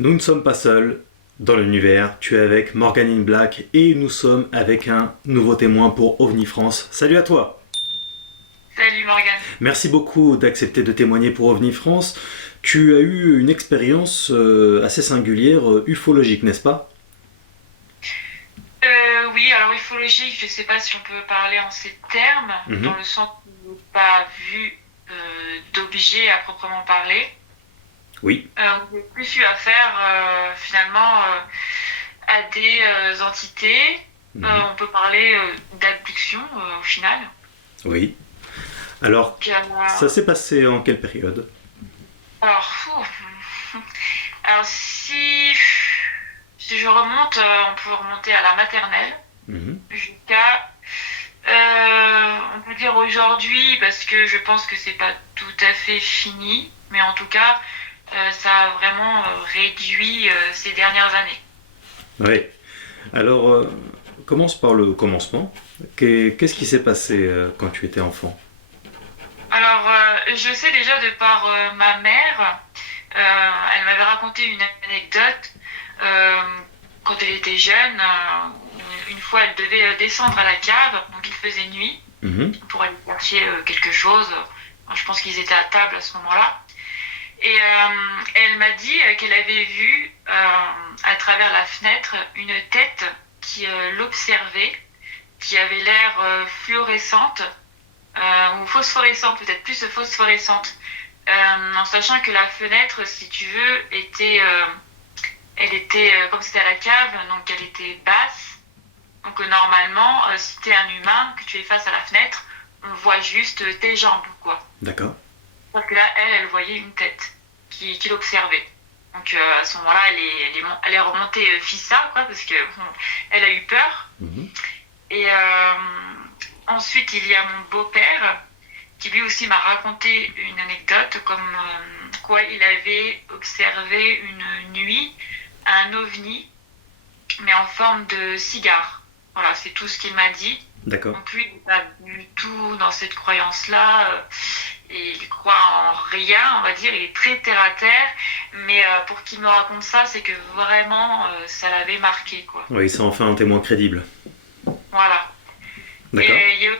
Nous ne sommes pas seuls dans l'univers, tu es avec Morgan in Black et nous sommes avec un nouveau témoin pour OVNI France. Salut à toi. Salut Morgane. Merci beaucoup d'accepter de témoigner pour OVNI France. Tu as eu une expérience assez singulière, ufologique, n'est-ce pas? Oui, alors ufologique, je ne sais pas si on peut parler en ces termes, dans Mhm. le sens où on n'a pas vu d'objet à proprement parler. Oui. On a plus eu affaire finalement à des entités. Mhm. On peut parler d'abduction au final. Oui. Alors, Donc, ça s'est passé en quelle période? alors, alors si je remonte, on peut remonter à la maternelle Mhm. jusqu'à on peut dire aujourd'hui parce que je pense que c'est pas tout à fait fini, mais en tout cas, ça a vraiment réduit ces dernières années. Oui. Alors, commence par le commencement. Qu'est-ce qui s'est passé quand tu étais enfant? Alors, je sais déjà de par ma mère, elle m'avait raconté une anecdote euh, quand elle était jeune. Une fois, elle devait descendre à la cave, donc il faisait nuit, Mhm. pour aller chercher quelque chose. Je pense qu'ils étaient à table à ce moment-là. Et elle m'a dit qu'elle avait vu à travers la fenêtre une tête qui l'observait, qui avait l'air fluorescente, ou phosphorescente, peut-être plus phosphorescente, en sachant que la fenêtre, si tu veux, elle était, comme c'était à la cave, donc elle était basse. Donc normalement, si tu es un humain, que tu es face à la fenêtre, on voit juste tes jambes, quoi. D'accord. Parce que là, elle voyait une tête qui l'observait. Donc à ce moment-là, elle est remontée fissa, quoi, parce que bon, elle a eu peur. Mhm. Et ensuite, il y a mon beau-père qui lui aussi m'a raconté une anecdote comme quoi il avait observé une nuit un ovni, mais en forme de cigare. Voilà, c'est tout ce qu'il m'a dit. D'accord. Donc lui, il n'est pas du tout dans cette croyance-là. Et il croit en rien, on va dire. Il est très terre à terre. Mais pour qu'il me raconte ça, c'est que vraiment, ça l'avait marqué, quoi. Oui, ça en fait un témoin crédible. Voilà. D'accord. Et il y a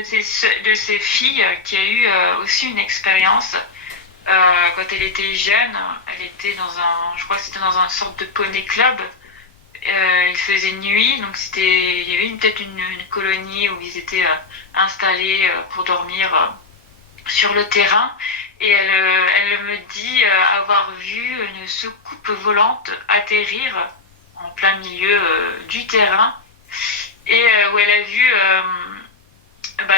aussi une de ses filles qui a eu aussi une expérience. Quand elle était jeune, elle était dans un, je crois que c'était dans une sorte de poney club. Il faisait nuit, donc il y avait peut-être une colonie où ils étaient installés pour dormir sur le terrain. Et elle me dit avoir vu une soucoupe volante atterrir en plein milieu du terrain et où elle a vu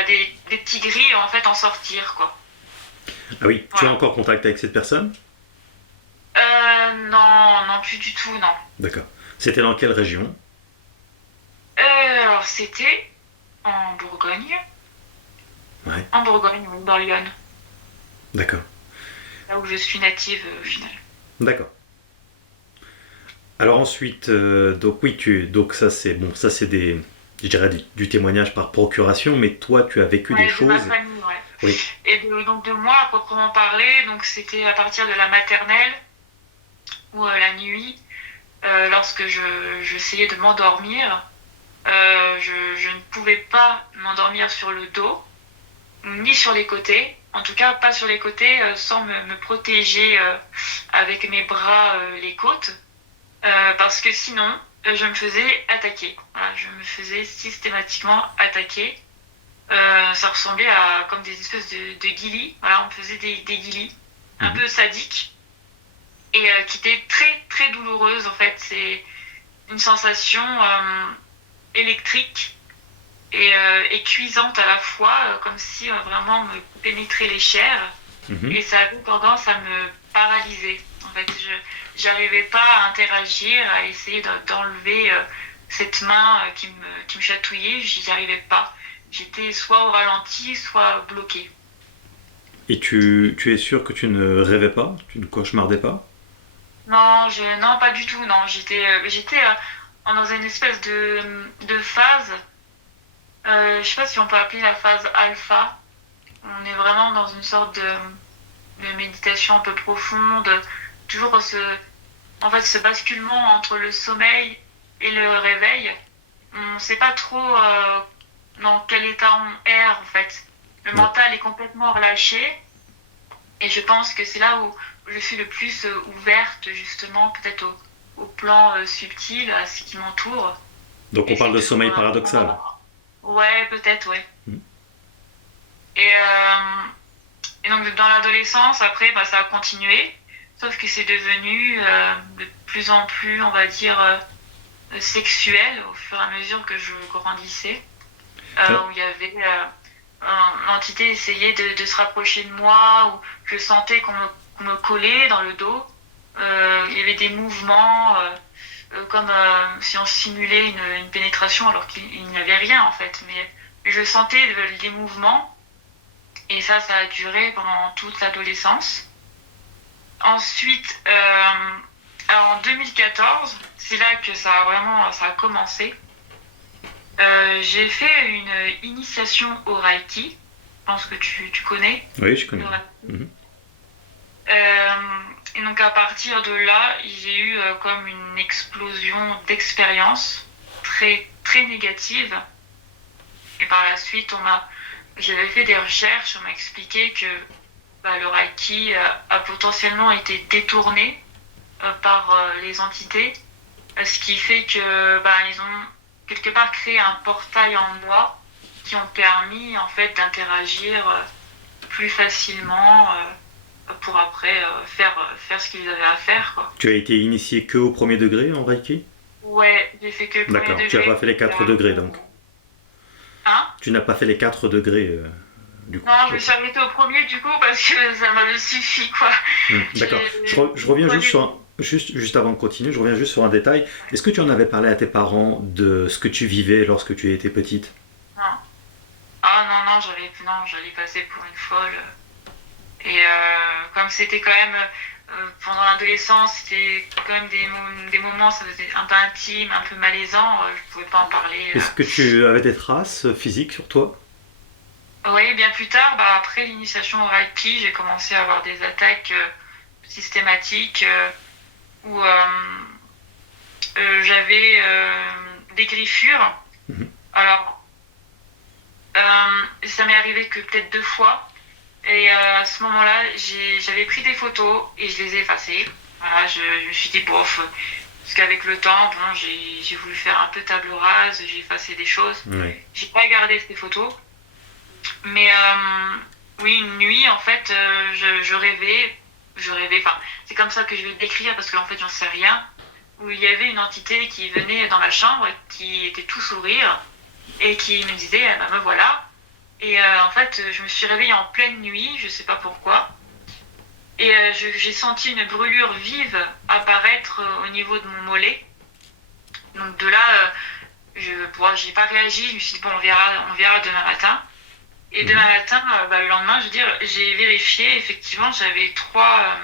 des petits grilles en fait en sortir quoi. Ah oui, tu as Voilà. encore contact avec cette personne? Non, non plus du tout, non. D'accord. C'était dans quelle région? Alors c'était en Bourgogne, Ouais. oui, dans Lyon, D'accord. là où je suis native au final. D'accord. Alors ensuite, donc oui, donc ça c'est bon, ça c'est je dirais du témoignage par procuration, mais toi tu as vécu des Ouais, de ma choses. famille, ouais. Oui. Et donc de moi à proprement parler, donc c'était à partir de la maternelle ou la nuit, lorsque j'essayais de m'endormir, je ne pouvais pas m'endormir sur le dos, ni sur les côtés. En tout cas, pas sur les côtés, sans me protéger avec mes bras les côtes, parce que sinon, je me faisais attaquer. Voilà, je me faisais systématiquement attaquer. Ça ressemblait à comme des espèces de guilis. Voilà, on faisait des guilis un Mhm. peu sadiques et qui étaient très très douloureuses en fait. C'est une sensation électrique et cuisante à la fois, comme si vraiment me pénétrait les chairs Mhm. et ça avait tendance à me paralyser. En fait, je n'arrivais pas à interagir, à essayer d'enlever cette main qui me chatouillait, j'y arrivais pas. J'étais soit au ralenti, soit bloquée. Et tu es sûr que tu ne rêvais pas? Tu ne cauchemardais pas? Non, non, pas du tout, non. J'étais dans une espèce de phase, je sais pas si on peut appeler la phase alpha. On est vraiment dans une sorte de méditation un peu profonde, toujours en fait, ce basculement entre le sommeil et le réveil, on ne sait pas trop dans quel état on erre, en fait. Le Ouais. mental est complètement relâché et je pense que c'est là où je suis le plus ouverte, justement, peut-être au plan subtil, à ce qui m'entoure. Donc on Et parle c'est de toujours sommeil paradoxal. ouais, peut-être, ouais. Mm. Et donc, dans l'adolescence, après, bah, ça a continué. Sauf que c'est devenu de plus en plus, on va dire, sexuel au fur et à mesure que je grandissais. Alors, Où il y avait l'entité essayait de se rapprocher de moi, où je sentais qu'on me collait dans le dos. Il y avait des mouvements comme si on simulait une pénétration alors qu'il n'y avait rien en fait. Mais je sentais des mouvements et ça a duré pendant toute l'adolescence. Ensuite, alors en 2014, c'est là que ça a commencé. J'ai fait une initiation au Reiki. Je pense que tu connais oui, je connais. le Reiki. Mhm. Et donc à partir de là, j'ai eu comme une explosion d'expériences très négative. Et par la suite, j'avais fait des recherches, on m'a expliqué que bah, le Reiki a potentiellement été détourné par les entités, ce qui fait que bah, ils ont quelque part créé un portail en moi qui ont permis en fait d'interagir plus facilement pour après faire ce qu'ils avaient à faire quoi. Tu as été initié que au premier degré en Reiki? Ouais, j'ai fait que le premier D'accord, tu n'as pas degré. fait les 4 degrés donc. Hein? Tu n'as pas fait les 4 degrés du coup. Non, je me Ok. suis arrêtée au premier du coup parce que ça m'avait suffi quoi. D'accord. J'ai Je reviens juste prenais- sur juste avant de continuer, je reviens juste sur un détail. Est-ce que tu en avais parlé à tes parents de ce que tu vivais lorsque tu étais petite? Non. Ah non, non, j'allais passer pour une folle. Et comme c'était quand même, pendant l'adolescence, c'était quand même des moments, ça faisait un peu intime, un peu malaisant, je pouvais pas en parler. Est-ce que tu avais des traces physiques sur toi? Oui, bien plus tard, bah, après l'initiation au Reiki, j'ai commencé à avoir des attaques systématiques où j'avais des griffures. Mhm. Alors, ça m'est arrivé que peut-être 2 fois. Et à ce moment-là, j'avais pris des photos et je les ai effacées. Voilà, je me suis dit, bof, parce qu'avec le temps, bon, j'ai voulu faire un peu table rase, j'ai effacé des choses. Ouais. J'ai pas gardé ces photos. Mais oui, une nuit, en fait, je rêvais, enfin, c'est comme ça que je vais le décrire parce qu'en fait, j'en sais rien, où il y avait une entité qui venait dans ma chambre, qui était tout sourire et qui me disait, ah, bah, me voilà. Et en fait, je me suis réveillée en pleine nuit, je sais pas pourquoi. Et j'ai senti une brûlure vive apparaître au niveau de mon mollet. Donc de là, j'ai pas réagi, je me suis dit, bon, on verra demain matin. Et demain Mhm. matin, bah, le lendemain, je veux dire, j'ai vérifié, effectivement, j'avais trois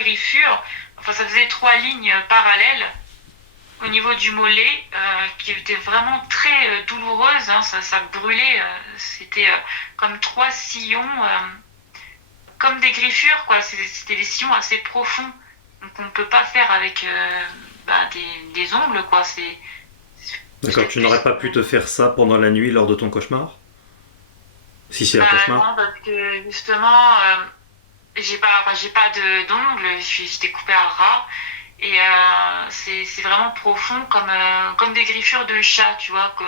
griffures. Enfin, ça faisait 3 lignes parallèles au niveau du mollet, qui était vraiment très douloureuse. Hein, ça brûlait. C'était comme 3 sillons, comme des griffures, quoi. C'était des sillons assez profonds, donc on ne peut pas faire avec bah, des ongles, quoi. C'est D'accord, peut-être tu n'aurais plus. pas pu te faire ça pendant la nuit lors de ton cauchemar? Si c'est un Bah cauchemar? non, parce que justement, j'ai pas d'ongles, j'étais coupée à ras. Et c'est vraiment profond, comme des griffures de chat, tu vois, que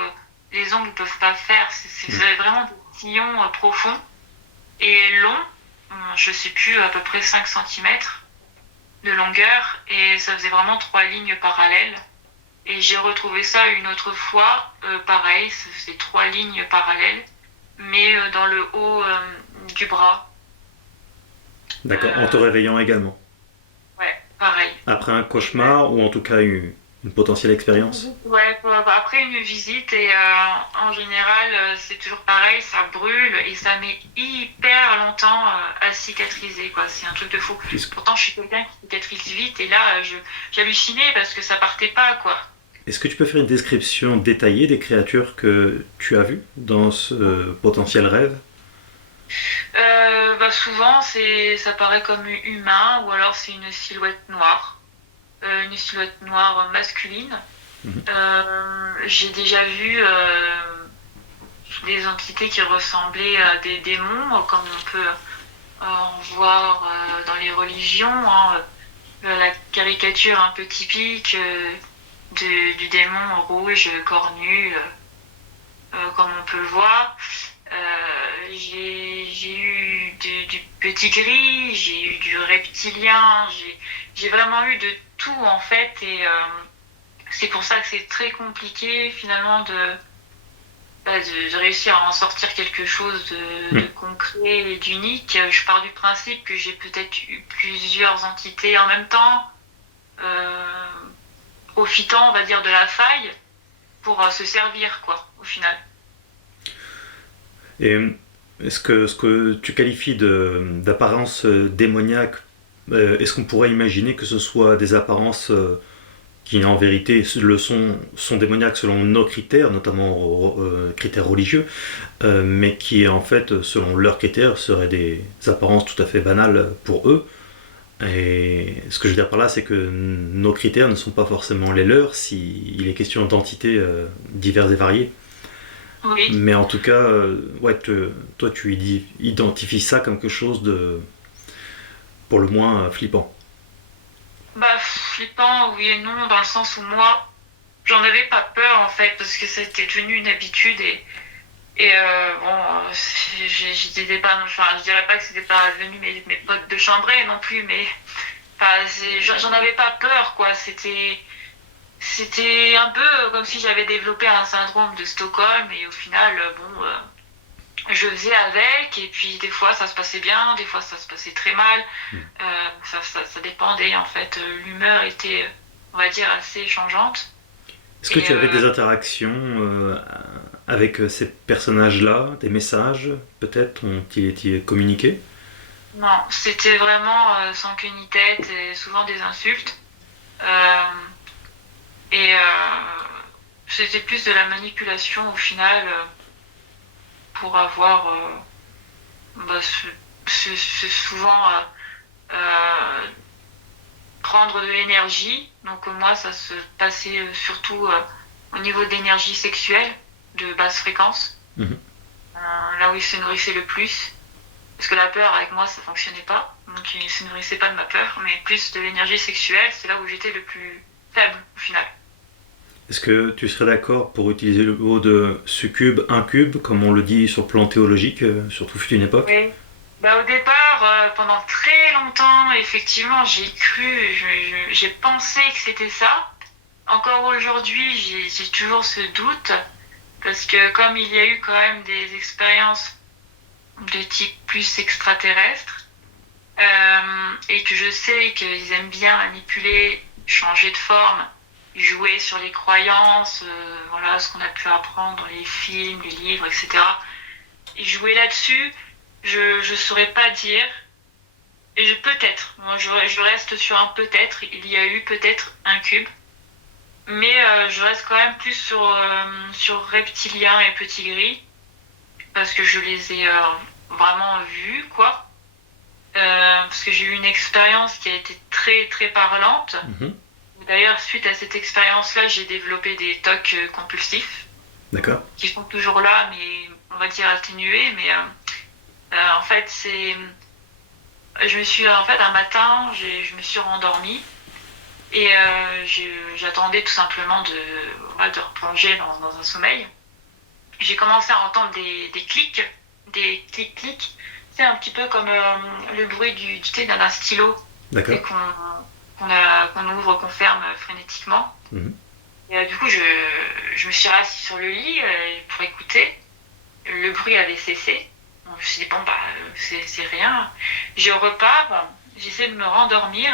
les ongles ne peuvent pas faire. Mhm. C'est vraiment des sillons profonds et longs. Je sais plus, à peu près 5 centimètres de longueur. Et ça faisait vraiment 3 lignes parallèles. Et j'ai retrouvé ça une autre fois, pareil, ça faisait 3 lignes parallèles, mais dans le haut du bras. D'accord, en te Euh, réveillant également. ouais, pareil. Après un Et, cauchemar ou en tout cas une potentielle expérience? ouais, après une visite, et en général, c'est toujours pareil, ça brûle et ça met hyper longtemps à cicatriser, quoi. C'est un truc de fou. Est-ce Pourtant, je suis quelqu'un qui cicatrise vite et là, j'hallucinais parce que ça partait pas, quoi. est-ce que tu peux faire une description détaillée des créatures que tu as vues dans ce potentiel rêve? Bah souvent, ça paraît comme humain ou alors c'est une silhouette noire. une silhouette noire masculine. Mhm. J'ai déjà vu des entités qui ressemblaient à des démons, comme on peut en voir dans les religions, hein. La caricature un peu typique du démon rouge cornu, comme on peut le voir. J'ai eu du petit gris, j'ai eu du reptilien, j'ai vraiment eu de tout en fait, et c'est pour ça que c'est très compliqué finalement de réussir à en sortir quelque chose de concret et d'unique. Je pars du principe que j'ai peut-être eu plusieurs entités en même temps, euh, profitant, on va dire, de la faille pour se servir, quoi, au final. Et ce que tu qualifies d'apparence démoniaque, est-ce qu'on pourrait imaginer que ce soit des apparences qui en vérité sont démoniaques selon nos critères, notamment critères religieux, mais qui en fait, selon leurs critères, seraient des apparences tout à fait banales pour eux. Et ce que je veux dire par là, c'est que nos critères ne sont pas forcément les leurs s'il est question d'entités diverses et variées. Oui. Mais en tout cas, ouais, toi tu identifies ça comme quelque chose de, pour le moins, flippant. Bah, flippant, oui et non, dans le sens où moi, j'en avais pas peur en fait, parce que c'était devenu une habitude et bon, j'étais pas, enfin, je dirais pas que c'était pas devenu mes potes de chambrée non plus, mais enfin, j'en avais pas peur, quoi. C'était un peu comme si j'avais développé un syndrome de Stockholm, et au final, bon, je faisais avec, et puis des fois ça se passait bien, des fois ça se passait très mal. Ça dépendait en fait. L'humeur était, on va dire, assez changeante. Est-ce que Et tu avais des interactions avec ces personnages-là, des messages peut-être ont-ils été communiqués? non, c'était vraiment sans queue ni tête, et souvent des insultes. Euh, et c'était plus de la manipulation au final, pour avoir bah, souvent euh, prendre de l'énergie. Donc moi, ça se passait surtout au niveau de l'énergie sexuelle de basse fréquence, Mhm. là où il se nourrissait le plus. Parce que la peur, avec moi, ça fonctionnait pas. Donc il se nourrissait pas de ma peur, mais plus de l'énergie sexuelle, c'est là où j'étais le plus faible au final. Est-ce que tu serais d'accord pour utiliser le mot de succube, incube, comme on le dit sur le plan théologique, surtout fut une époque? Oui. Bah, au départ, pendant très longtemps, effectivement, j'ai cru, j'ai pensé que c'était ça. Encore aujourd'hui, j'ai toujours ce doute, parce que comme il y a eu quand même des expériences de type plus extraterrestre, et que je sais qu'ils aiment bien manipuler, changer de forme, jouer sur les croyances, voilà ce qu'on a pu apprendre dans les films, les livres, etc. Et jouer là-dessus, je saurais pas dire. Et peut-être, moi je reste sur un peut-être, il y a eu peut-être un cube, mais je reste quand même plus sur reptilien et petit gris, parce que je les ai vraiment vus, quoi. Parce que j'ai eu une expérience qui a été très très parlante. Mhm. D'ailleurs, suite à cette expérience-là, j'ai développé des TOC compulsifs, D'accord. qui sont toujours là, mais on va dire atténués. Mais en fait, je me suis, en fait, un matin, je me suis rendormie, et j'attendais tout simplement ouais, de replonger dans un sommeil. J'ai commencé à entendre des clics, des clics-clics. C'est un petit peu comme le bruit du thé d'un stylo, D'accord. et qu'on ouvre, qu'on ferme frénétiquement. Mhm. Et du coup, je me suis rassise sur le lit pour écouter. Le bruit avait cessé. Donc, je me suis dit, bon, bah, c'est rien. Je repars, j'essaie de me rendormir,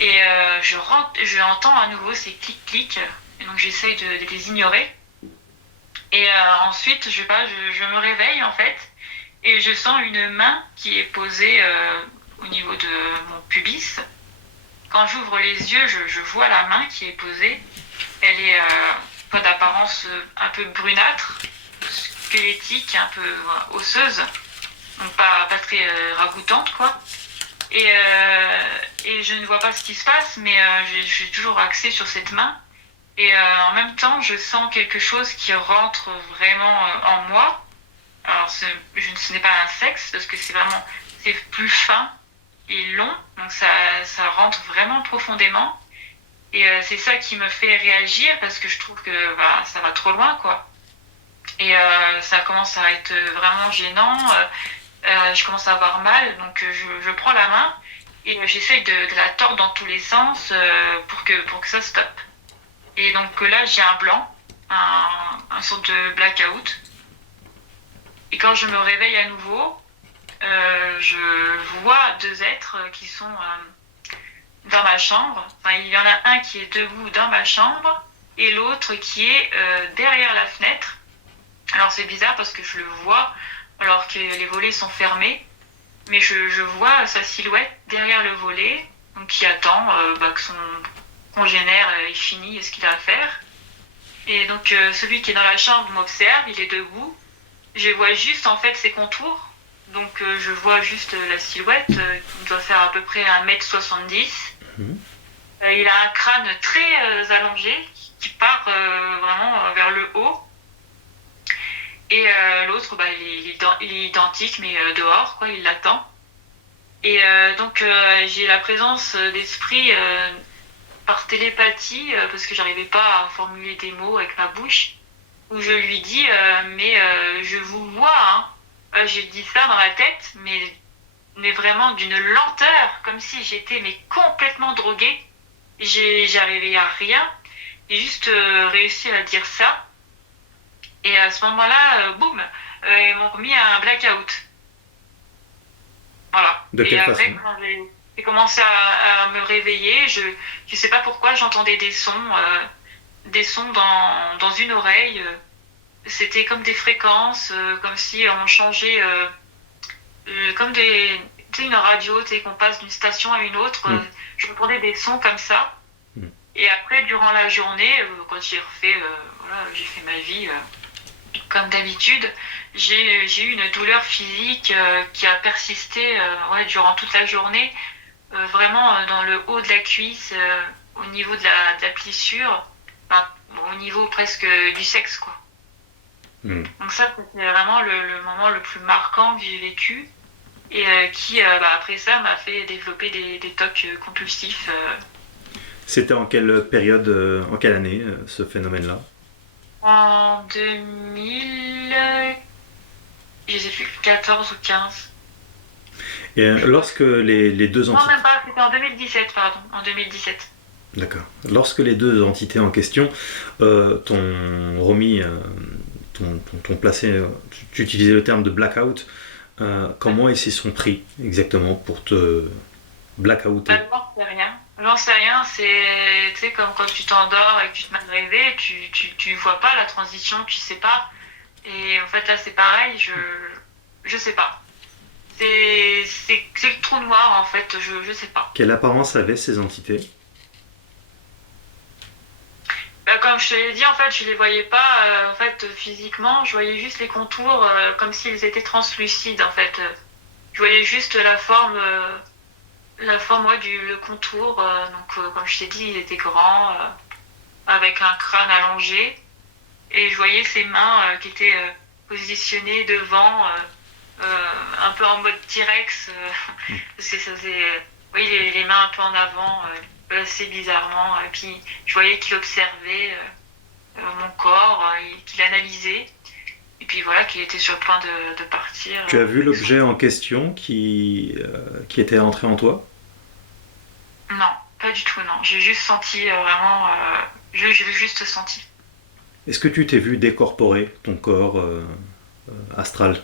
et je entends à nouveau ces clics-clics. Et donc, j'essaie de les ignorer. Et ensuite, je sais pas, je me réveille en fait, et je sens une main qui est posée au niveau de mon pubis. Quand j'ouvre les yeux, je vois la main qui est posée. Elle est pas d'apparence un peu brunâtre, squelettique, un peu osseuse, donc pas très ragoûtante, quoi. et je ne vois pas ce qui se passe, mais j'ai toujours axé sur cette main. Et en même temps, je sens quelque chose qui rentre vraiment en moi. Alors, ce n'est pas un sexe, parce que c'est plus fin et long, donc ça rentre vraiment profondément. Et c'est ça qui me fait réagir, parce que je trouve que ça va trop loin, quoi. Et ça commence à être vraiment gênant. Je commence à avoir mal, donc je prends la main et j'essaye de la tordre dans tous les sens pour que ça stoppe. Et donc là, j'ai un blanc, un sorte de blackout. Et quand je me réveille à nouveau, je vois deux êtres qui sont dans ma chambre. Enfin, il y en a un qui est debout dans ma chambre et l'autre qui est derrière la fenêtre. Alors c'est bizarre parce que je le vois alors que les volets sont fermés, mais je vois sa silhouette derrière le volet, donc qui attend que son congénère ait fini ce qu'il a à faire. Et donc celui qui est dans la chambre m'observe, il est debout. Je vois juste en fait ses contours, donc je vois juste la silhouette qui doit faire à peu près 1m70. Il a un crâne très allongé qui part vraiment vers le haut. Et l'autre, il est identique, mais dehors, quoi, il l'attend. Et donc, j'ai la présence d'esprit par télépathie, parce que j'arrivais pas à formuler des mots avec ma bouche, où je lui dis, je vous vois, hein. J'ai dit ça dans la tête, mais vraiment d'une lenteur, comme si j'étais complètement droguée. J'arrivais à rien. J'ai juste réussi à dire ça. Et à ce moment-là, boum, ils m'ont remis un blackout. Voilà. De quelle et après, façon? quand j'ai commencé à me réveiller, je sais pas pourquoi j'entendais des sons dans une oreille. C'était comme des fréquences, comme si on changeait, comme tu sais, une radio, tu sais, qu'on passe d'une station à une autre. Je entendais des sons comme ça. Et après, durant la journée, quand j'ai fait ma vie. Comme d'habitude, j'ai eu une douleur physique qui a persisté durant toute la journée, vraiment dans le haut de la cuisse, au niveau de la plissure, au niveau presque du sexe, quoi. Donc ça, c'était vraiment le moment le plus marquant que j'ai vécu et qui, après ça, m'a fait développer des TOC compulsifs. C'était en quelle période, en quelle année, ce phénomène-là? En 2000, je sais plus, 14 ou 15. Et lorsque les deux Non, entités... même pas, c'était en 2017, pardon, en 2017. D'accord. Lorsque les deux entités en question t'ont remis, t'ont placé, tu utilisais le terme de blackout, comment ils s'y sont pris exactement pour te blackouter? J'en sais rien. J'en sais rien, tu sais, comme quand tu t'endors et que tu te mets à rêver, tu vois pas la transition, tu sais pas. Et en fait, là, c'est pareil, je sais pas. C'est le trou noir, en fait, je sais pas. Quelle apparence avaient ces entités? Comme je te l'ai dit, en fait, je les voyais pas en fait, physiquement, je voyais juste les contours comme s'ils étaient translucides, en fait. Je voyais juste la forme le contour. Donc, comme je t'ai dit, il était grand, avec un crâne allongé. Et je voyais ses mains qui étaient positionnées devant, un peu en mode T-Rex. Oui, les mains un peu en avant, assez bizarrement. Et puis, je voyais qu'il observait mon corps, qu'il analysait. Et puis voilà, qu'il était sur le point de partir. Tu as vu l'objet en question qui était entré en toi? Non, pas du tout, non. J'ai juste senti vraiment... j'ai juste senti. Est-ce que tu t'es vu décorporer ton corps astral?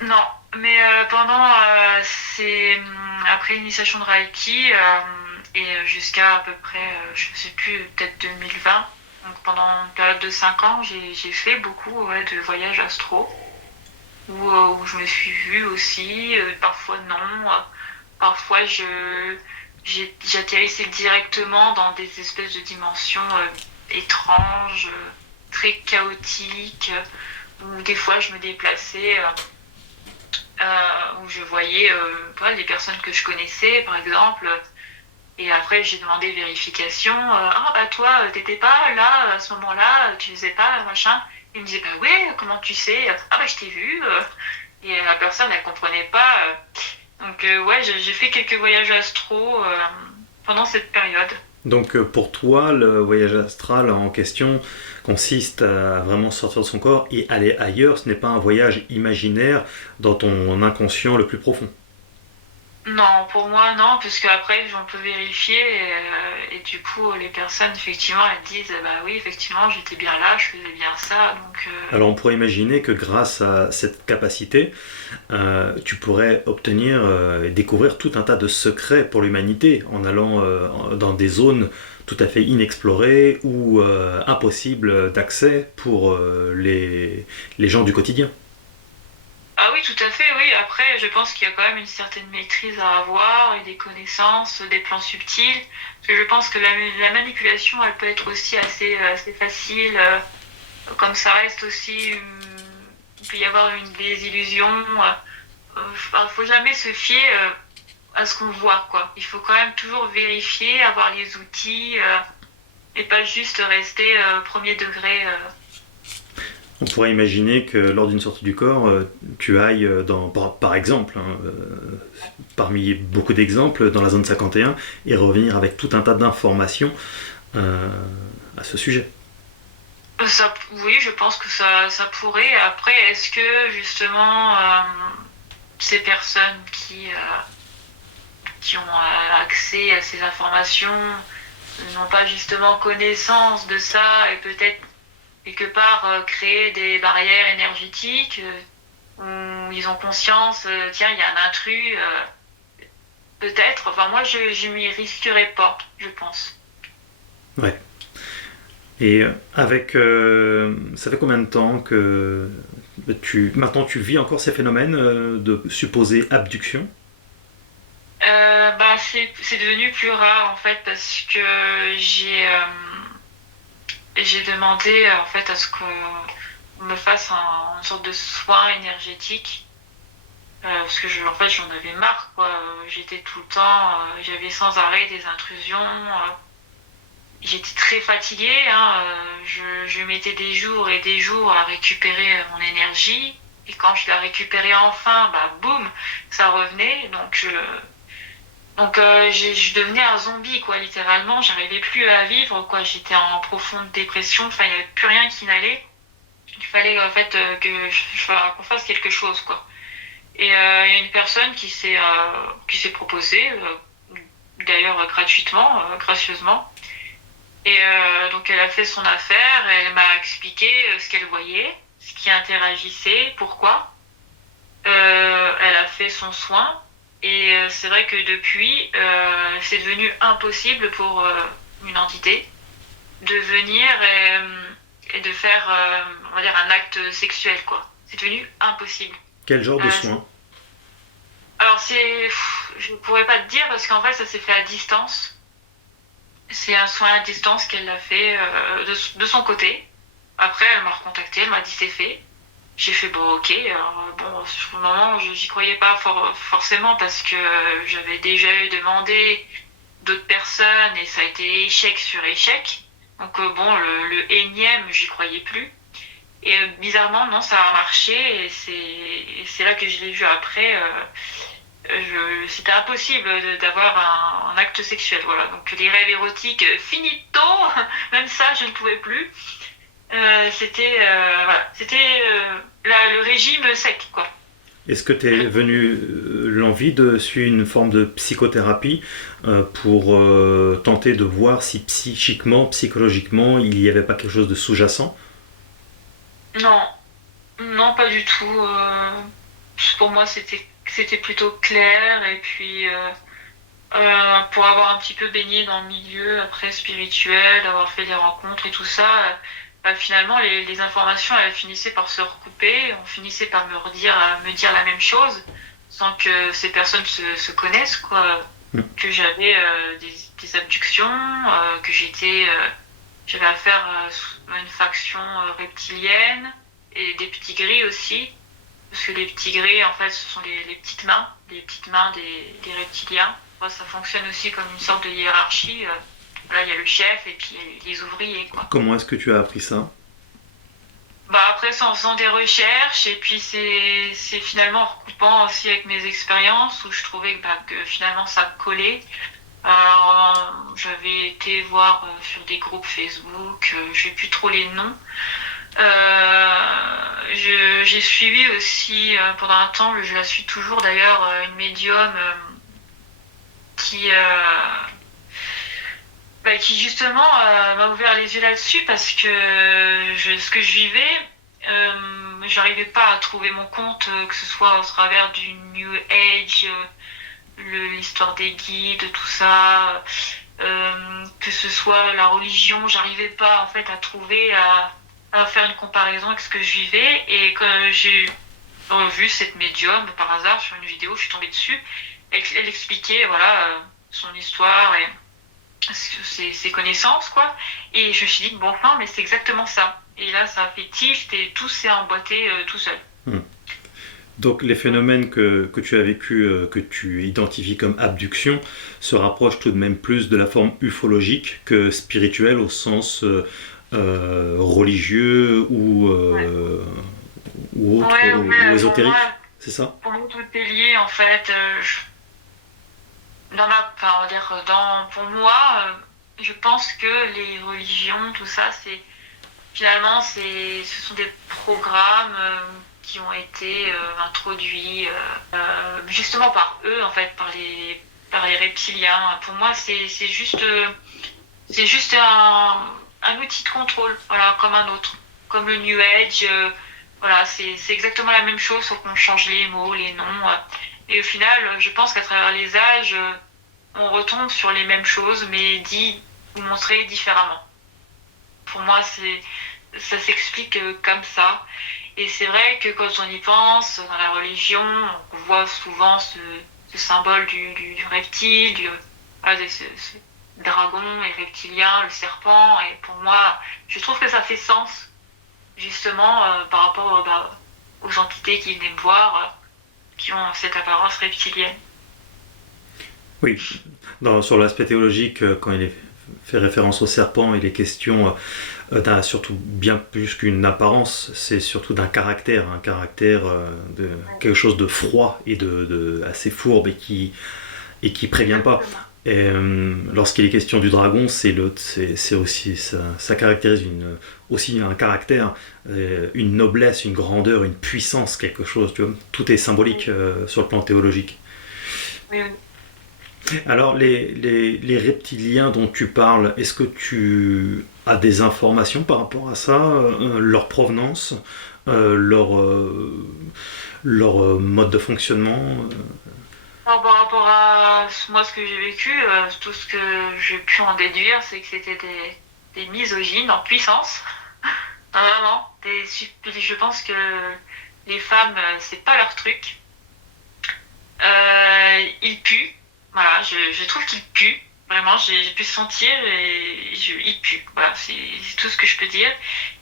Non, mais après l'initiation de Reiki et jusqu'à à peu près, je ne sais plus, peut-être 2020, donc pendant une période de 5 ans, j'ai fait beaucoup de voyages astro, où je me suis vue aussi, parfois non, parfois j'atterrissais directement dans des espèces de dimensions étranges, très chaotiques, où des fois je me déplaçais où je voyais voilà, les personnes que je connaissais, par exemple. Et après, j'ai demandé vérification. Ah, bah toi, t'étais pas là à ce moment-là, tu faisais pas machin. Il me disait, bah ouais, comment tu sais? Ah, bah je t'ai vu. Et la personne, elle comprenait pas. Donc, ouais, j'ai fait quelques voyages astro pendant cette période. Donc pour toi, le voyage astral en question consiste à vraiment sortir de son corps et aller ailleurs. Ce n'est pas un voyage imaginaire dans ton inconscient le plus profond. Non, pour moi, non, parce qu'après, j'en peux vérifier. Et du coup, les personnes, effectivement, elles disent, bah oui, effectivement, j'étais bien là, je faisais bien ça. Donc, Alors on pourrait imaginer que grâce à cette capacité, tu pourrais obtenir et découvrir tout un tas de secrets pour l'humanité en allant dans des zones tout à fait inexplorées ou impossibles d'accès pour les gens du quotidien. ah oui, tout à fait, oui. Après, je pense qu'il y a quand même une certaine maîtrise à avoir et des connaissances, des plans subtils. Parce que je pense que la manipulation, elle peut être aussi assez facile. Comme ça reste aussi, il peut y avoir des illusions. Faut jamais se fier à ce qu'on voit, quoi. Il faut quand même toujours vérifier, avoir les outils et pas juste rester premier degré. On pourrait imaginer que lors d'une sortie du corps, tu ailles par exemple, parmi beaucoup d'exemples, dans la zone 51 et revenir avec tout un tas d'informations euh, à ce sujet. Ça, oui, je pense que ça pourrait. Après, est-ce que justement ces personnes qui ont accès à ces informations n'ont pas justement connaissance de ça et peut-être quelque part créer des barrières énergétiques où ils ont conscience, tiens, il y a un intrus, peut-être. Enfin, moi, je m'y risquerais pas, je pense. Ouais. Et avec, ça fait combien de temps que maintenant tu vis encore ces phénomènes de supposée abduction? Bah, c'est devenu plus rare en fait parce que j'ai demandé en fait à ce qu'on me fasse une sorte de soin énergétique parce que en fait j'en avais marre quoi. J'étais tout le temps, j'avais sans arrêt des intrusions. J'étais très fatiguée, hein, je mettais des jours et des jours à récupérer mon énergie. Et quand je la récupérais enfin, bah boum, ça revenait. Donc je devenais un zombie, quoi, littéralement. J'arrivais plus à vivre, quoi. J'étais en profonde dépression. Enfin, il n'y avait plus rien qui n'allait. Il fallait, en fait, qu'on fasse quelque chose, quoi. Et il y a une personne qui s'est proposée, d'ailleurs gratuitement, gracieusement. Et donc elle a fait son affaire. Elle m'a expliqué ce qu'elle voyait, ce qui interagissait, pourquoi. Elle a fait son soin. Et c'est vrai que depuis, c'est devenu impossible pour une entité de venir et de faire, on va dire, un acte sexuel, quoi. C'est devenu impossible. Quel genre de Euh, soins? alors je pourrais pas te dire parce qu'en fait, ça s'est fait à distance. C'est un soin à distance qu'elle a fait de son côté. Après, elle m'a recontacté, elle m'a dit c'est fait. J'ai fait bon ok. Alors, bon, sur le moment, j'y croyais pas forcément parce que j'avais déjà eu demandé d'autres personnes et ça a été échec sur échec. Donc bon, le énième, j'y croyais plus. Et bizarrement, non, ça a marché et c'est là que je l'ai vu après. C'était impossible d'avoir un acte sexuel. Voilà. Donc les rêves érotiques, finito, même ça, je ne pouvais plus. C'était le régime sec, quoi. Est-ce que t'es venu l'envie de suivre une forme de psychothérapie pour tenter de voir si psychiquement, psychologiquement, il n'y avait pas quelque chose de sous-jacent? Non, non, pas du tout. Pour moi, c'était plutôt clair. Et puis, pour avoir un petit peu baigné dans le milieu après spirituel, avoir fait des rencontres et tout ça, bah, finalement, les informations, elles finissaient par se recouper. On finissait par me dire la même chose, sans que ces personnes se connaissent, quoi. Mm. Que j'avais des abductions, que j'avais affaire à une faction reptilienne et des petits gris aussi. Parce que les petits gris, en fait, ce sont les petites mains des reptiliens. Moi, ça fonctionne aussi comme une sorte de hiérarchie. Voilà, il y a le chef et puis les ouvriers, quoi. Comment est-ce que tu as appris ça? Bah après, c'est en faisant des recherches et puis c'est finalement en recoupant aussi avec mes expériences où je trouvais que finalement ça collait. Alors, j'avais été voir sur des groupes Facebook, j'ai plus trop les noms. J'ai suivi aussi pendant un temps, je la suis toujours d'ailleurs, une médium qui, qui justement m'a ouvert les yeux là-dessus parce que ce que je vivais, j'arrivais pas à trouver mon compte, que ce soit au travers du New Age, l'histoire des guides, tout ça, que ce soit la religion, j'arrivais pas en fait à trouver, à faire une comparaison avec ce que je vivais. Et quand j'ai vu cette médium par hasard sur une vidéo, je suis tombée dessus. Elle expliquait voilà son histoire et ses connaissances quoi. Et je me suis dit bon enfin mais c'est exactement ça. Et là ça a fait tilt et tout s'est emboîté tout seul. Hmm. Donc les phénomènes que tu as vécu, que tu identifies comme abduction, se rapprochent tout de même plus de la forme ufologique que spirituelle au sens religieux Ouais. ou autre, Ouais, ou ésotérique, moi, c'est ça? pour moi, tout est lié en fait. Enfin, on va dire, pour moi, je pense que les religions, tout ça, finalement, ce sont des programmes qui ont été introduits justement par eux, en fait, par les reptiliens. Pour moi, c'est juste un outil de contrôle, voilà, comme un autre, comme le New Age. Voilà, c'est exactement la même chose, sauf qu'on change les mots, les noms. Et au final, je pense qu'à travers les âges, on retombe sur les mêmes choses, mais dit ou montrées différemment. Pour moi, ça s'explique comme ça. Et c'est vrai que quand on y pense, dans la religion, on voit souvent ce symbole du reptile, ce dragon et reptilien, le serpent. Et pour moi, je trouve que ça fait sens, justement, par rapport aux entités qui venaient me voir, qui ont cette apparence reptilienne. Oui. Sur l'aspect théologique, quand il est fait référence au serpent, il est question d'un surtout bien plus qu'une apparence, c'est surtout d'un caractère, un caractère de quelque chose de froid et de assez fourbe et qui prévient pas. Exactement. Et lorsqu'il est question du dragon, c'est aussi ça caractérise aussi un caractère, une noblesse, une grandeur, une puissance, quelque chose. Tu vois, tout est symbolique Oui, sur le plan théologique. oui, oui. Alors, les reptiliens dont tu parles, est-ce que tu as des informations par rapport à ça, leur provenance, leur mode de fonctionnement Alors, par rapport à moi, ce que j'ai vécu, tout ce que j'ai pu en déduire, c'est que c'était des misogynes en puissance. Vraiment. Je pense que les femmes, c'est pas leur truc. Ils puent. Voilà, je trouve qu'ils puent. Vraiment, j'ai pu sentir et ils puent. Voilà, c'est tout ce que je peux dire.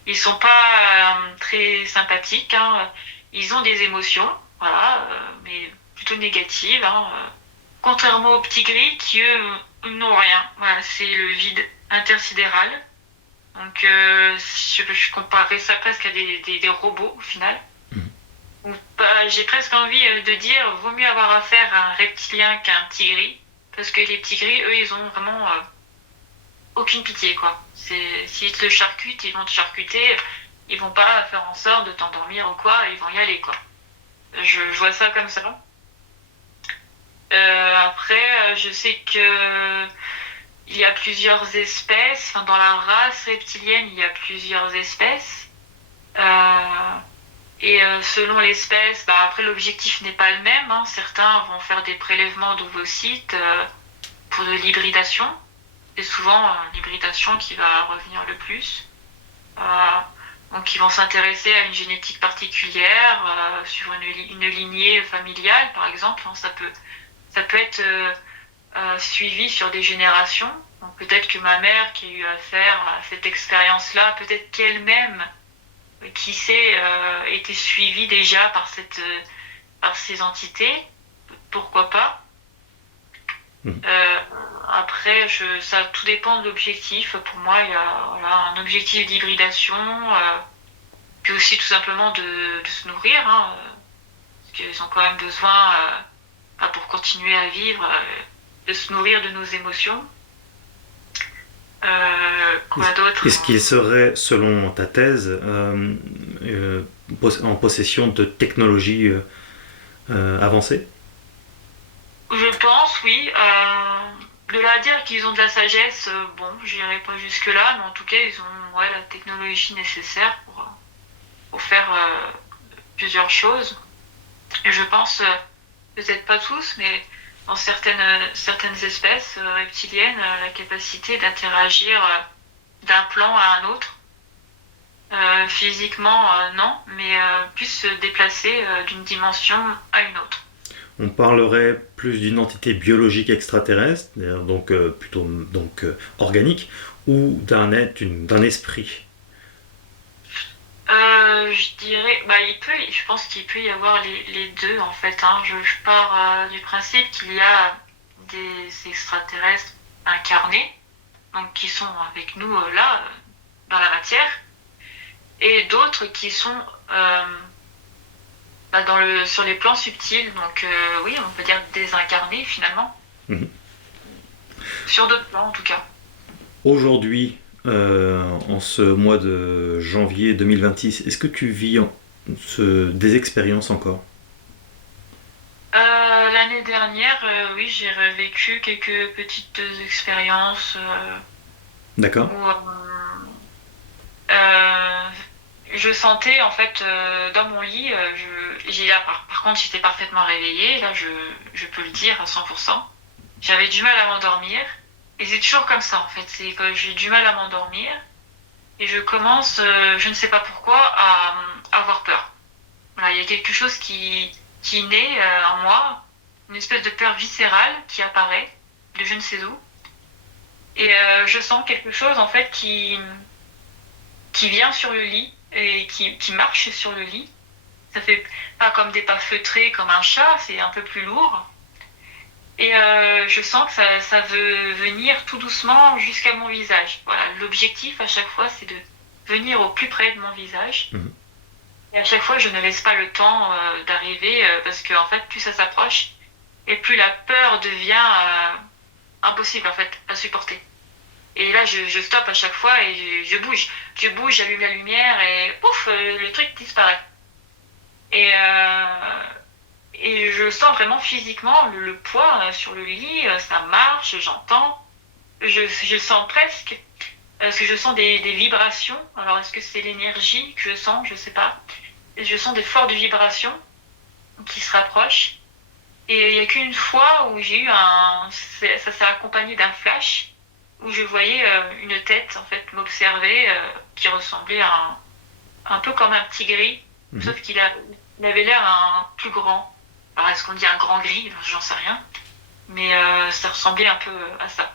Ils sont pas très sympathiques. Hein. Ils ont des émotions, voilà, mais plutôt négatives. Hein. Contrairement aux petits gris qui, eux, n'ont rien. Voilà, c'est le vide intersidéral. Donc, je comparerais ça presque à des robots au final. Bah, j'ai presque envie de dire, vaut mieux avoir affaire à un reptilien qu'à un petit gris, parce que les petits gris, eux, ils ont vraiment aucune pitié, quoi. S'ils te charcutent, ils vont te charcuter, ils vont pas faire en sorte de t'endormir ou quoi, ils vont y aller, quoi. Je vois ça comme ça. Après, je sais que il y a plusieurs espèces, enfin, dans la race reptilienne, il y a plusieurs espèces. Euh, selon l'espèce, bah, après l'objectif n'est pas le même. Hein. Certains vont faire des prélèvements d'ovocytes pour de l'hybridation. C'est souvent l'hybridation qui va revenir le plus. Euh, donc ils vont s'intéresser à une génétique particulière, sur une lignée familiale par exemple. Hein. Ça peut être suivi sur des générations. Donc peut-être que ma mère qui a eu affaire à cette expérience-là, peut-être qu'elle-même qui sait, été suivi déjà par ces entités, pourquoi pas. Mhm. Euh, Après, ça tout dépend de l'objectif. Pour moi, il y a voilà, un objectif d'hybridation, puis aussi tout simplement de se nourrir, hein, parce qu'ils ont quand même besoin, pour continuer à vivre, de se nourrir de nos émotions. Quoi d'autre? Est-ce qu'il serait, selon ta thèse, euh, en possession de technologies avancées? Je pense, oui. De là à dire qu'ils ont de la sagesse, bon, j'irai pas jusque-là, mais en tout cas, ils ont ouais, la technologie nécessaire pour faire plusieurs choses. Et je pense, peut-être pas tous, mais dans certaines espèces reptiliennes, la capacité d'interagir d'un plan à un autre. Physiquement, non, mais plus se déplacer d'une dimension à une autre. On parlerait plus d'une entité biologique extraterrestre, donc plutôt organique, ou d'un esprit. Je dirais, bah, je pense qu'il peut y avoir les deux en fait. Hein. Je pars du principe qu'il y a des extraterrestres incarnés, donc qui sont avec nous là, dans la matière, et d'autres qui sont sur les plans subtils, donc oui, on peut dire désincarnés finalement, Mhm. sur d'autres plans en tout cas. Aujourd'hui, en ce mois de janvier 2026, est-ce que tu vis des expériences encore? L'année dernière, oui, j'ai revécu quelques petites expériences D'accord. où euh, je sentais en fait dans mon lit, par contre j'étais parfaitement réveillée, là je peux le dire à 100%. J'avais du mal à m'endormir et c'est toujours comme ça en fait, c'est que j'ai du mal à m'endormir et je commence, je ne sais pas pourquoi, à avoir peur. Voilà, il y a quelque chose qui naît en moi, une espèce de peur viscérale qui apparaît de je ne sais où. Et je sens quelque chose en fait qui vient sur le lit et qui marche sur le lit. Ça fait pas comme des pas feutrés comme un chat, c'est un peu plus lourd. Et je sens que ça veut venir tout doucement jusqu'à mon visage. Voilà, l'objectif à chaque fois, c'est de venir au plus près de mon visage. Mhm. Et à chaque fois, je ne laisse pas le temps d'arriver parce que en fait, plus ça s'approche et plus la peur devient impossible en fait à supporter. Et là, je stoppe à chaque fois et je bouge. Je bouge, j'allume la lumière et pouf, le truc disparaît. Et, et je sens vraiment physiquement le poids sur le lit, ça marche, j'entends. Je sens presque, parce que je sens des vibrations. Alors, est-ce que c'est l'énergie que je sens? Je sais pas. Et je sens des fortes vibrations qui se rapprochent. Et il n'y a qu'une fois où j'ai eu ça s'est accompagné d'un flash où je voyais une tête en fait m'observer qui ressemblait un peu comme un petit gris, Mhm. sauf il avait l'air un plus grand. Alors est-ce qu'on dit un grand gris? J'en sais rien, mais ça ressemblait un peu à ça.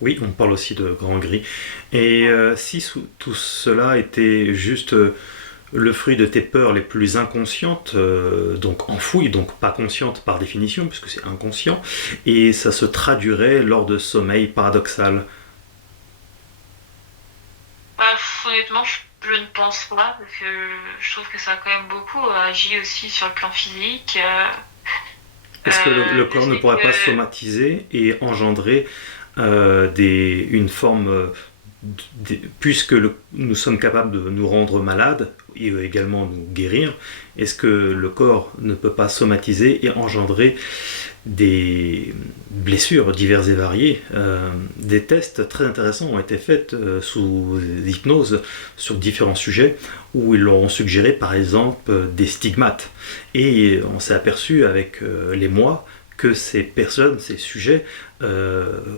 Oui, on parle aussi de grand gris. Et si tout cela était juste le fruit de tes peurs les plus inconscientes, donc enfouies, donc pas conscientes par définition, puisque c'est inconscient, et ça se traduirait lors de sommeil paradoxal. Bah, honnêtement, je ne pense pas, parce que je trouve que ça a quand même beaucoup agi aussi sur le plan physique. Est-ce que le Je corps ne sais pourrait pas que somatiser et engendrer une forme, puisque nous sommes capables de nous rendre malades et également nous guérir, est-ce que le corps ne peut pas somatiser et engendrer des blessures diverses et variées? Des tests très intéressants ont été faits sous hypnose sur différents sujets où ils leur ont suggéré par exemple des stigmates. Et on s'est aperçu avec les mois que ces personnes, ces sujets,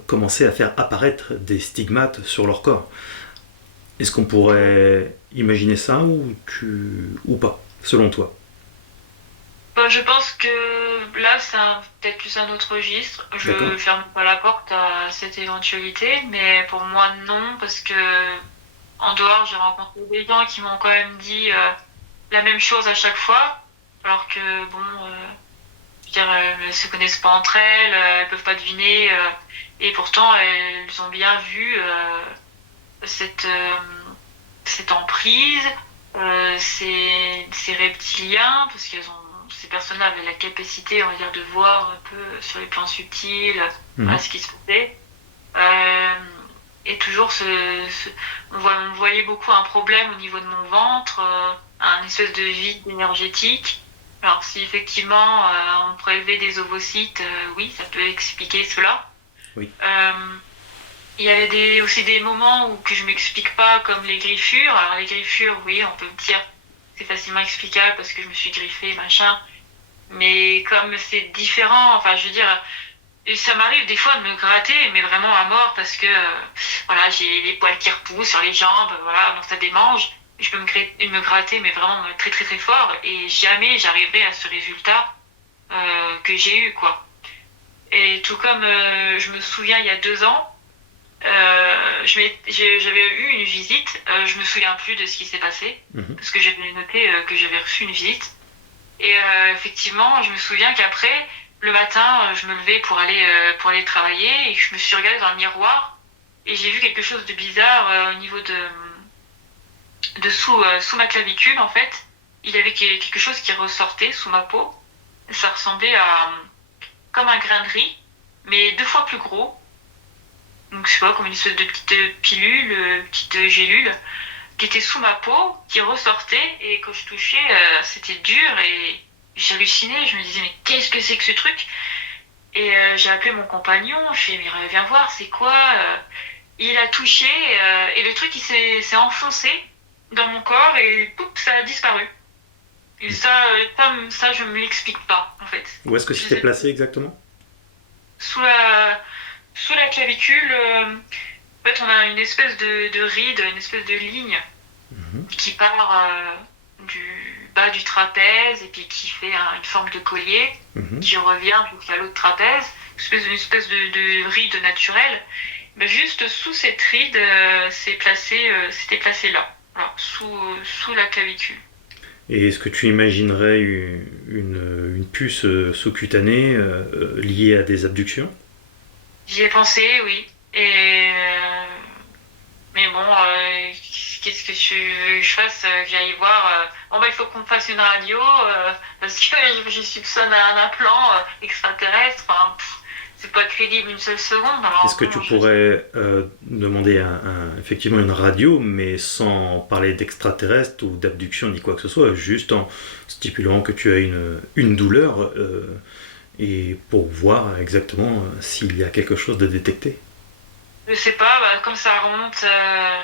commençaient à faire apparaître des stigmates sur leur corps. Est-ce qu'on pourrait imaginer ça ou pas, selon toi? je pense que là, c'est peut-être plus un autre registre. D'accord. Je ferme pas la porte à cette éventualité, mais pour moi, non, parce que en dehors, j'ai rencontré des gens qui m'ont quand même dit la même chose à chaque fois, alors que bon, je veux dire, elles se connaissent pas entre elles, elles peuvent pas deviner, et pourtant elles ont bien vu cette cette emprise, ces reptiliens, parce que ces personnes-là avaient la capacité, on va dire, de voir un peu sur les plans subtils, Mhm. ce qui se passait. Euh, et toujours, on voyait beaucoup un problème au niveau de mon ventre, un espèce de vide énergétique. Alors, si effectivement on prélevait des ovocytes, oui, ça peut expliquer cela. Oui. Euh, il y avait aussi des moments où que je m'explique pas, comme les griffures. Alors, les griffures, oui, on peut me dire c'est facilement explicable parce que je me suis griffée, machin. Mais comme c'est différent, enfin, je veux dire, et ça m'arrive des fois de me gratter, mais vraiment à mort, parce que voilà, j'ai les poils qui repoussent sur les jambes, voilà, donc ça démange. Je peux me gratter, mais vraiment très très très fort, et jamais j'arriverai à ce résultat que j'ai eu, quoi. Et tout comme je me souviens il y a 2 ans, j'avais eu une visite, je me souviens plus de ce qui s'est passé, Mhm. parce que j'avais noté que j'avais reçu une visite. Et effectivement, je me souviens qu'après, le matin, je me levais pour aller travailler et je me suis regardée dans le miroir et j'ai vu quelque chose de bizarre au niveau de sous ma clavicule, en fait. Il y avait quelque chose qui ressortait sous ma peau. Ça ressemblait à comme un grain de riz, mais 2 fois plus gros. Donc, je sais pas, comme une espèce de petite pilule, petite gélule qui était sous ma peau, qui ressortait, et quand je touchais, c'était dur, et j'hallucinais, je me disais, mais qu'est-ce que c'est que ce truc? Et j'ai appelé mon compagnon, je lui ai dit, mais viens voir, c'est quoi? Il a touché, et le truc, il s'est enfoncé dans mon corps, et poup, ça a disparu. Et ça, je me l'explique pas, en fait. Où est-ce que Je c'était sais, placé exactement? sous la, sous la clavicule, en fait, on a une espèce de ride, une espèce de ligne Mhm. qui part du bas du trapèze et puis qui fait une forme de collier Mhm. qui revient jusqu'à l'autre trapèze, une espèce de ride naturelle. Mais juste sous cette ride, c'était placé là, voilà, sous la clavicule. Et est-ce que tu imaginerais une puce sous-cutanée liée à des abductions? J'y ai pensé, oui. Et mais bon, qu'est-ce que tu veux que je fasse, que j'aille voir bon bah il faut qu'on fasse une radio parce que je soupçonne un implant extraterrestre. Enfin, c'est pas crédible une seule seconde. Est-ce Alors que tu bon, pourrais demander effectivement une radio, mais sans parler d'extraterrestre ou d'abduction ni quoi que ce soit, juste en stipulant que tu as une douleur et pour voir exactement s'il y a quelque chose de détecté? je sais pas, bah, comme ça remonte,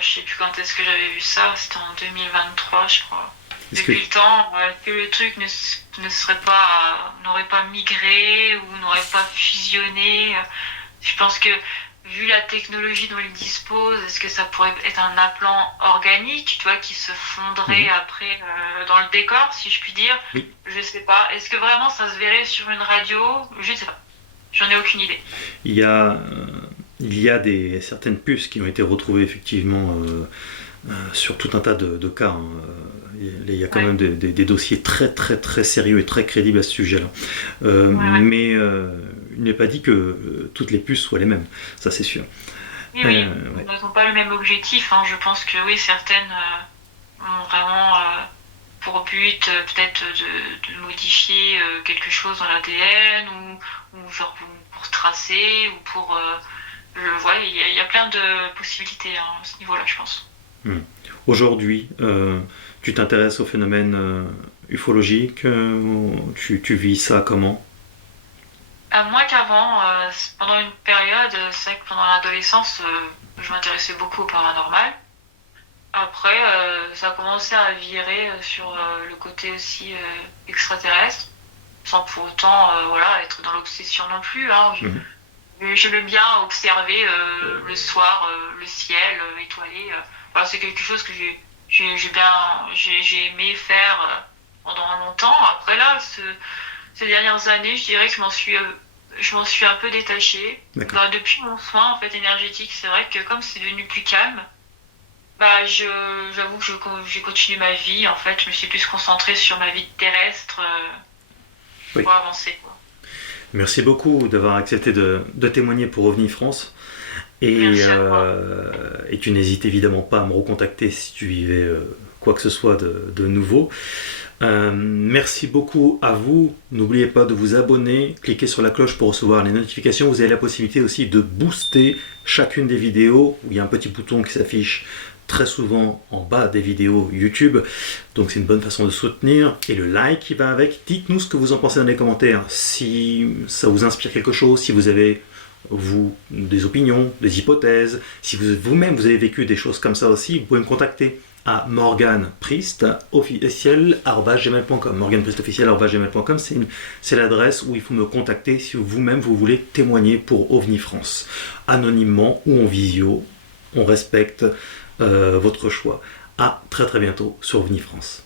je sais plus quand est-ce que j'avais vu ça. C'était en 2023, je crois. Est-ce que Depuis le temps, que le truc ne serait pas, n'aurait pas migré ou n'aurait pas fusionné. Je pense que vu la technologie dont il dispose, est-ce que ça pourrait être un implant organique, tu vois, qui se fondrait Mhm. après dans le décor, si je puis dire? Oui. Je sais pas. Est-ce que vraiment ça se verrait sur une radio? Je ne sais pas. J'en ai aucune idée. Il y a, il y a certaines puces qui ont été retrouvées effectivement sur tout un tas de cas. Hein. Il y a quand Ouais, même des dossiers très très très sérieux et très crédibles à ce sujet-là. ouais, ouais. Mais il n'est pas dit que toutes les puces soient les mêmes, ça c'est sûr. Oui, oui. Ouais. Elles n'ont pas le même objectif, hein. Je pense que oui, certaines ont vraiment pour but peut-être de modifier quelque chose dans l'ADN ou genre pour se tracer ou pour... ouais, il y a plein de possibilités hein, à ce niveau-là, je pense. Hmm. Aujourd'hui, tu t'intéresses aux phénomènes ufologiques, tu vis ça comment? Moins qu'avant, pendant une période, c'est vrai que pendant l'adolescence, je m'intéressais beaucoup au paranormal. Après, ça a commencé à virer sur le côté aussi extraterrestre, sans pour autant voilà, être dans l'obsession non plus. Hein. Mhm. J'aime bien observer le soir le ciel étoilé. Voilà, c'est quelque chose que j'ai aimé faire pendant longtemps. Après là, ces dernières années, je dirais que je m'en suis un peu détachée. D'accord. Bah, depuis mon soin en fait énergétique, c'est vrai que comme c'est devenu plus calme, Bah, j'avoue que j'ai continué ma vie. En fait, je me suis plus concentrée sur ma vie terrestre Oui. pour avancer, quoi. Merci beaucoup d'avoir accepté de témoigner pour OVNI France. Merci à toi. Et tu n'hésites évidemment pas à me recontacter si tu vivais quoi que ce soit de nouveau. Merci beaucoup à vous. N'oubliez pas de vous abonner, cliquez sur la cloche pour recevoir les notifications. Vous avez la possibilité aussi de booster chacune des vidéos. Il y a un petit bouton qui s'affiche très souvent en bas des vidéos YouTube. Donc c'est une bonne façon de soutenir. Et le like qui va avec. Dites-nous ce que vous en pensez dans les commentaires. Si ça vous inspire quelque chose, si vous avez des opinions, des hypothèses, si vous-même vous avez vécu des choses comme ça aussi, vous pouvez me contacter à morganpriestofficiel@gmail.com. morganpriestofficiel@gmail.com, c'est l'adresse où il faut me contacter si vous-même vous voulez témoigner pour OVNI France. Anonymement ou en visio, on respecte votre choix. À très très bientôt sur OVNI France.